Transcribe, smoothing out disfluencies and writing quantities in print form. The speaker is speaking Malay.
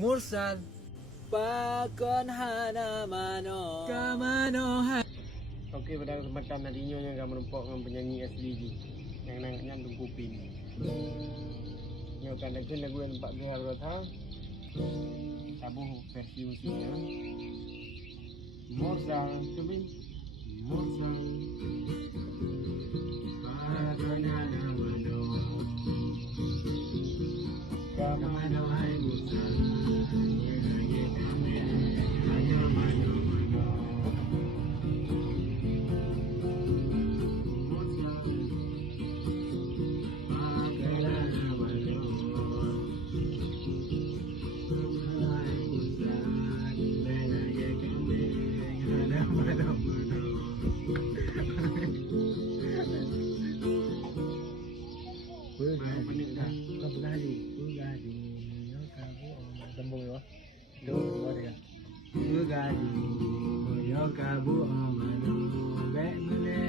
Mursal Pakon hana mano Kamano hai. Okey, pada kesempatan hari ini yang akan merumpok dengan penyanyi asli ni yang namanya Tungku Pin. Yang akan dengar lagu yang tempat dia harus tahu. Tabuh versi musiknya. Mursal, Tubin. Mursal. Pakon hana mano Kamano hai mursal. Sambung ya. Dua dia. Gadi, yo kabu omano, bek mene